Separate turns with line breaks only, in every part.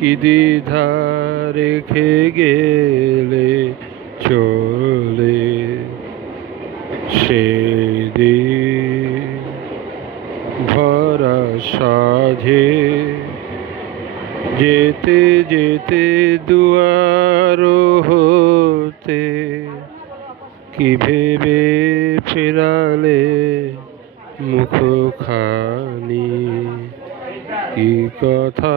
কি দ্বিধা রেখে গেলে চলে? সেদিন ভরা সাঝে যেতে যেতে দুয়ার হতে কি ভেবে ফেরালে মুখখানি? কি কথা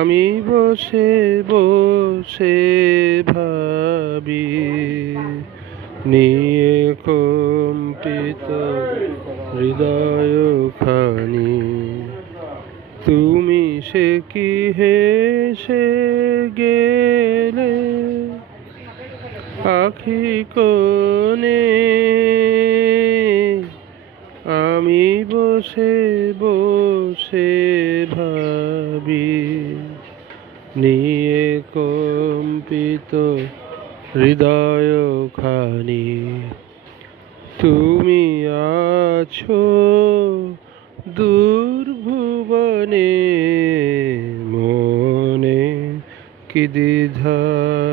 আমি বসে বসে ভাবি। নিয়ে কম্পিত হৃদয় খানি। তুমি সে কি হেসে গেলে? আখি কোণে আমি বসে বসে ভাবি। নিয়ে কম্পিত হৃদয় খানি। তুমি আছো দুর্ভুবনে, মনে কি দ্বিধা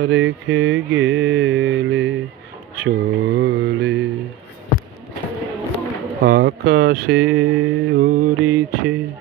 রেখে গেলে চলে? আকাশে উড়িছে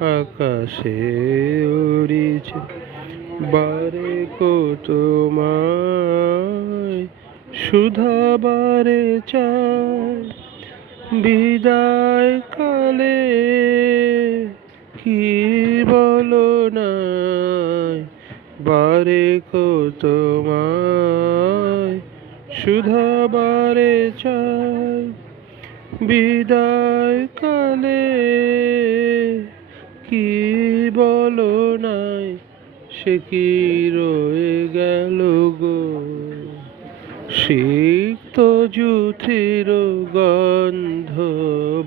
আকাশে উড়িছে বারে তোমায়, সুধা বারে চায়, বিদায় কালে কি বলো না বারে তোমায়, সুধা বারে চায়, বিদায় কালে কি বলো নাই? সে কি রয়ে গেল গো? সিক্ত জুথির গন্ধ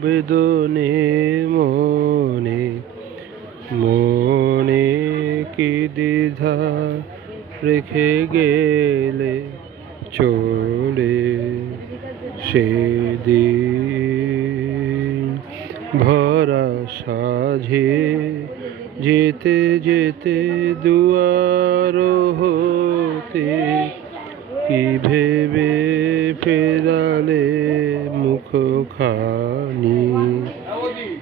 বেদনে মনে মনে কি দ্বিধা রেখে গেলে চলে সেদিন? ভরা সাঝে, যেতে যেতে দুয়ার হতে কি ভেবে ফেরালে মুখখানি?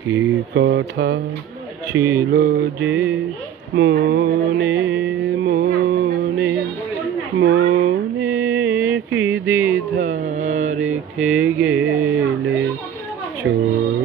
কি কথা ছিল যে মনে মনে মনে কি দ্বিধা রেখে গেলে চলে